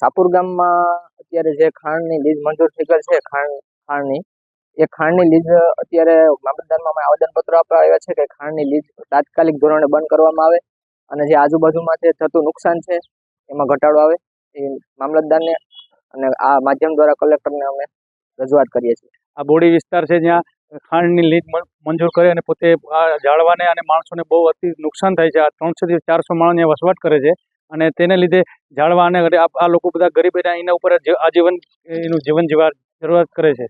સાપુર ગામમાં અત્યારે જે ખાંડની લીઝ મંજૂર થઈ ગયેલ છે ખાંડની એ ખાંડની લીઝ અત્યારે મામલતદારમાં અમે આવેદનપત્ર આપવા આવ્યા છે કે ખાંડની લીઝ તાત્કાલિક ધોરણે બંધ કરવામાં આવે અને જે આજુબાજુમાં જે થતું નુકસાન છે એમાં ઘટાડો આવે એ મામલતદારને અને આ માધ્યમ દ્વારા કલેક્ટરને અમે રજૂઆત કરીએ છીએ। આ બોડી વિસ્તાર છે જ્યાં ખાંડની લીઝ મંજૂર કરે અને પોતે આ ઝાડવાને અને માણસોને બહુ અતિ નુકસાન થાય છે। આ 300 થી 400 માણસ અહીંયા વસવાટ કરે છે અને તેને લીધે ઝાડવા અને આ લોકો બધા ગરીબ એના ઉપર આજીવન એનું જીવન જીવવા જરૂરત કરે છે।